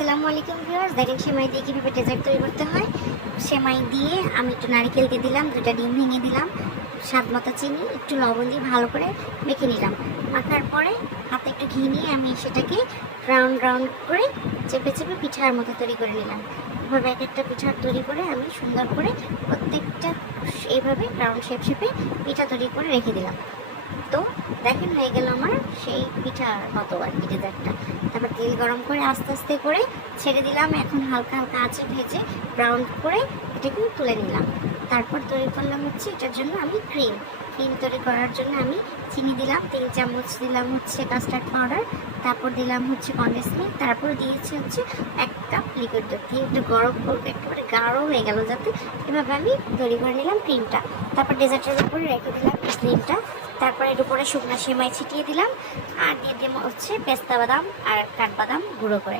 আসসালামু আলাইকুম ভিউয়ার্স, দেখেন সেমাই দিয়ে কীভাবে ডেজার্ট তৈরি করতে হয়। সেমাই দিয়ে আমি একটু নারকেল দিয়ে দিলাম, 2টা ডিম ভেঙে দিলাম, স্বাদ মতো চিনি, একটু লবণ দিয়ে ভালো করে মেখে নিলাম। মাখার পরে হাতে একটু ঘি নিয়ে আমি সেটাকে রাউন্ড রাউন্ড করে চেপে চেপে পিঠার মতো তৈরি করে নিলাম। এভাবে এক একটা পিঠা তৈরি করে আমি সুন্দর করে প্রত্যেকটা এইভাবে রাউন্ড শেপে পিঠা তৈরি করে রেখে দিলাম। তো দেখেন হয়ে গেল আমার সেই পিঠার মতো আর কি ডেজার্টটা। তারপর তেল গরম করে আস্তে আস্তে করে ছেড়ে দিলাম। এখন হালকা হালকা আঁচে ভেজে ব্রাউন করে এটাকে তুলে নিলাম। তারপর তৈরি করলাম হচ্ছে এটার জন্য আমি ক্রিম তৈরি করার জন্য আমি চিনি দিলাম, 3 চামচ দিলাম হচ্ছে কাস্টার্ড পাউডার, তারপর দিলাম হচ্ছে কনডেন্স মিল্ক, তারপর দিয়েছি হচ্ছে 1 কাপ লিকুইড দুধ দিয়ে একটু গরম করবো, একেবারে গাঢ় হয়ে গেল যাতে। এভাবে আমি তৈরি করে নিলাম ক্রিমটা। তারপর ডেজার্টের উপরে রেখে দিলাম ক্রিমটা। তারপর এর উপরে শুকনো সেমাই ছিটিয়ে দিলাম আর দিয়ে দিলাম হচ্ছে পেস্তা বাদাম আর কাঠবাদাম গুঁড়ো করে।